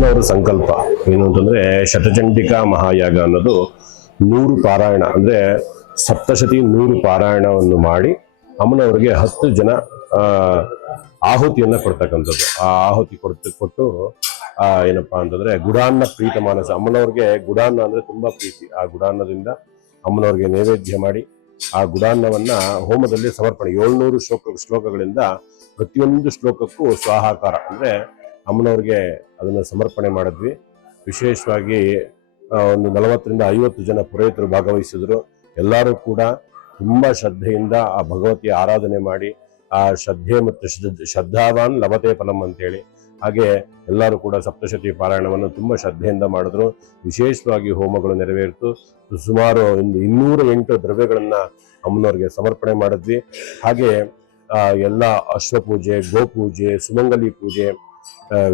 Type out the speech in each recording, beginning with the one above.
ಅಮ್ಮನವರ ಸಂಕಲ್ಪ ಏನು ಅಂತಂದ್ರೆ ಶತಚಂಡಿಕಾ ಮಹಾಯಾಗ ಅನ್ನೋದು 100 ಪಾರಾಯಣ ಅಂದ್ರೆ ಸಪ್ತಶತಿ 100 ಪಾರಾಯಣವನ್ನು ಮಾಡಿ ಅಮ್ಮನವರಿಗೆ 10 ಜನ ಆಹುತಿಯನ್ನ ಕೊಡ್ತಕ್ಕಂಥದ್ದು. ಆ ಆಹುತಿ ಕೊಟ್ಟು ಏನಪ್ಪಾ ಅಂತಂದ್ರೆ ಗುಡಾನ್ನ ಪ್ರೀತ ಮಾನಸ, ಅಮ್ಮನವ್ರಿಗೆ ಗುಡಾನ್ನ ಅಂದ್ರೆ ತುಂಬಾ ಪ್ರೀತಿ. ಆ ಗುಡಾನ್ನದಿಂದ ಅಮ್ಮನವ್ರಿಗೆ ನೈವೇದ್ಯ ಮಾಡಿ ಆ ಗುಡಾನ್ನವನ್ನ ಹೋಮದಲ್ಲಿ ಸಮರ್ಪಣೆ 700 ಶ್ಲೋಕಗಳಿಂದ ಪ್ರತಿಯೊಂದು ಶ್ಲೋಕಕ್ಕೂ ಸ್ವಾಹಾಕಾರ ಅಂದ್ರೆ ಅಮ್ಮನವ್ರಿಗೆ ಅದನ್ನ ಸಮರ್ಪಣೆ ಮಾಡಿದ್ವಿ. ವಿಶೇಷವಾಗಿ ಒಂದು 40 ರಿಂದ 50 ಜನ ಪುರೋಹಿತರು ಭಾಗವಹಿಸಿದ್ರು. ಎಲ್ಲರೂ ಕೂಡ ತುಂಬಾ ಶ್ರದ್ಧೆಯಿಂದ ಆ ಭಗವತಿಯ ಆರಾಧನೆ ಮಾಡಿ ಆ ಶ್ರದ್ಧೆ ಮತ್ತು ಶ್ರದ್ಧಾವಾನ್ ಲಭತೆ ಫಲಂ ಅಂತೇಳಿ ಹಾಗೆ ಎಲ್ಲರೂ ಕೂಡ ಸಪ್ತಶತಿ ಪಾರಾಯಣವನ್ನು ತುಂಬಾ ಶ್ರದ್ಧೆಯಿಂದ ಮಾಡಿದ್ರು. ವಿಶೇಷವಾಗಿ ಹೋಮಗಳು ನೆರವೇರಿತು. ಸುಮಾರು 208 ದ್ರವ್ಯಗಳನ್ನ ಅಮ್ಮನವ್ರಿಗೆ ಸಮರ್ಪಣೆ ಮಾಡಿದ್ವಿ. ಹಾಗೆ ಎಲ್ಲ ಅಶ್ವಪೂಜೆ, ಗೋಪೂಜೆ, ಸುಮಂಗಲಿ ಪೂಜೆ,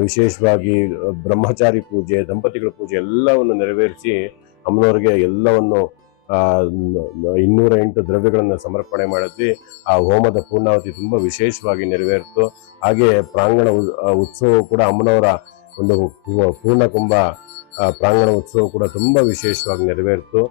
ವಿಶೇಷವಾಗಿ ಬ್ರಹ್ಮಚಾರಿ ಪೂಜೆ, ದಂಪತಿಗಳ ಪೂಜೆ ಎಲ್ಲವನ್ನು ನೆರವೇರಿಸಿ ಅಮ್ಮನವ್ರಿಗೆ ಎಲ್ಲವನ್ನು 208 ದ್ರವ್ಯಗಳನ್ನು ಸಮರ್ಪಣೆ ಮಾಡಿದ್ವಿ. ಆ ಹೋಮದ ಪೂರ್ಣಾವತಿ ತುಂಬಾ ವಿಶೇಷವಾಗಿ ನೆರವೇರಿತು. ಹಾಗೆ ಪ್ರಾಂಗಣ ಉತ್ಸವ ಕೂಡ ಅಮ್ಮನವರ ಒಂದು ಪೂರ್ಣಕುಂಭ ಪ್ರಾಂಗಣ ಉತ್ಸವ ಕೂಡ ತುಂಬಾ ವಿಶೇಷವಾಗಿ ನೆರವೇರಿತು.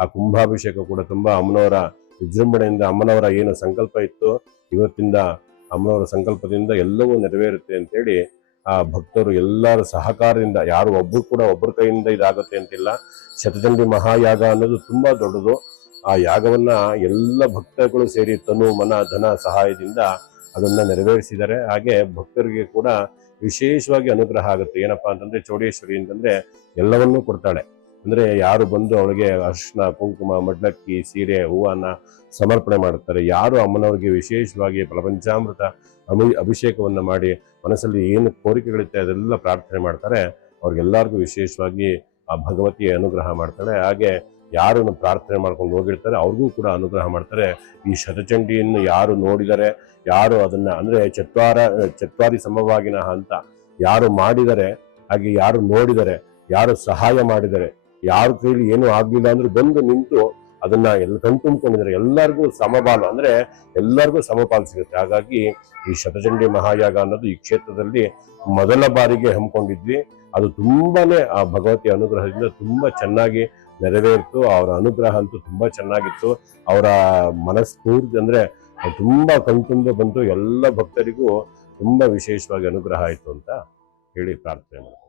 ಆ ಕುಂಭಾಭಿಷೇಕ ಕೂಡ ತುಂಬಾ ಅಮ್ಮನವರ ವಿಜೃಂಭಣೆಯಿಂದ ಅಮ್ಮನವರ ಏನು ಸಂಕಲ್ಪ ಇತ್ತು ಇವತ್ತಿಂದ ಅಮ್ಮನವರ ಸಂಕಲ್ಪದಿಂದ ಎಲ್ಲವೂ ನೆರವೇರುತ್ತೆ ಅಂತೇಳಿ ಆ ಭಕ್ತರು ಎಲ್ಲರ ಸಹಕಾರದಿಂದ, ಯಾರು ಒಬ್ರು ಕೂಡ ಒಬ್ಬರ ಕೈಯಿಂದ ಇದಾಗುತ್ತೆ ಅಂತಿಲ್ಲ. ಶತಚಂಡಿ ಮಹಾಯಾಗ ಅನ್ನೋದು ತುಂಬಾ ದೊಡ್ಡದು. ಆ ಯಾಗವನ್ನ ಎಲ್ಲ ಭಕ್ತಗಳು ಸೇರಿ ತನು ಮನ ಧನ ಸಹಾಯದಿಂದ ಅದನ್ನ ನೆರವೇರಿಸಿದ್ದಾರೆ. ಹಾಗೆ ಭಕ್ತರಿಗೆ ಕೂಡ ವಿಶೇಷವಾಗಿ ಅನುಗ್ರಹ ಆಗುತ್ತೆ. ಏನಪ್ಪಾ ಅಂತಂದ್ರೆ ಚೌಡೇಶ್ವರಿ ಅಂತಂದ್ರೆ ಎಲ್ಲವನ್ನೂ ಕೊಡ್ತಾಳೆ. ಅಂದ್ರೆ ಯಾರು ಬಂದು ಅವಳಿಗೆ ಅರ್ಶಿನ, ಕುಂಕುಮ, ಮಡ್ಲಕ್ಕಿ, ಸೀರೆ, ಹೂವನ್ನ ಸಮರ್ಪಣೆ ಮಾಡುತ್ತಾರೆ, ಯಾರು ಅಮ್ಮನವ್ರಿಗೆ ವಿಶೇಷವಾಗಿ ಫಲಪಂಚಾಮೃತ ಅಭಿಷೇಕವನ್ನ ಮಾಡಿ ಮನಸ್ಸಲ್ಲಿ ಏನು ಕೋರಿಕೆಗಳಿರುತ್ತೆ ಅದೆಲ್ಲ ಪ್ರಾರ್ಥನೆ ಮಾಡ್ತಾರೆ, ಅವ್ರಿಗೆಲ್ಲರಿಗೂ ವಿಶೇಷವಾಗಿ ಆ ಭಗವತಿಯ ಅನುಗ್ರಹ ಮಾಡ್ತಾಳೆ. ಹಾಗೆ ಯಾರು ಪ್ರಾರ್ಥನೆ ಮಾಡ್ಕೊಂಡು ಹೋಗಿರ್ತಾರೆ ಅವ್ರಿಗೂ ಕೂಡ ಅನುಗ್ರಹ ಮಾಡ್ತಾರೆ. ಈ ಶತಚಂಡಿಯನ್ನು ಯಾರು ನೋಡಿದರೆ, ಯಾರು ಅದನ್ನ ಅಂದ್ರೆ ಚತ್ವಾರಿ ಸಮವಾಗಿನ ಅಂತ ಯಾರು ಮಾಡಿದರೆ, ಹಾಗೆ ಯಾರು ನೋಡಿದರೆ, ಯಾರು ಸಹಾಯ ಮಾಡಿದರೆ, ಯಾರ ಕೈಲಿ ಏನು ಆಗ್ಲಿಲ್ಲ ಅಂದ್ರೆ ಬಂದು ನಿಂತು ಅದನ್ನ ಕಣ್ತುಂಬಿಕೊಂಡಿದ್ದಾರೆ, ಎಲ್ಲರಿಗೂ ಸಮಪಾಲು ಅಂದ್ರೆ ಎಲ್ಲರಿಗೂ ಸಮಪಾಲು ಸಿಗುತ್ತೆ. ಹಾಗಾಗಿ ಈ ಶತಚಂಡಿ ಮಹಾಯಾಗ ಅನ್ನೋದು ಈ ಕ್ಷೇತ್ರದಲ್ಲಿ ಮೊದಲ ಬಾರಿಗೆ ಹಮ್ಮಿಕೊಂಡಿದ್ವಿ. ಅದು ತುಂಬಾನೇ ಆ ಭಗವತಿಯ ಅನುಗ್ರಹದಿಂದ ತುಂಬಾ ಚೆನ್ನಾಗಿ ನೆರವೇರಿತು. ಅವರ ಅನುಗ್ರಹ ಅಂತೂ ತುಂಬಾ ಚೆನ್ನಾಗಿತ್ತು. ಅವರ ಮನಸ್ಫೂರ್ತಿ ಅಂದ್ರೆ ತುಂಬಾ ಕಣ್ತುಂಬ ಬಂತು. ಎಲ್ಲ ಭಕ್ತರಿಗೂ ತುಂಬಾ ವಿಶೇಷವಾಗಿ ಅನುಗ್ರಹ ಆಯಿತು ಅಂತ ಹೇಳಿ ಪ್ರಾರ್ಥನೆ ಮಾಡ್ತೀನಿ.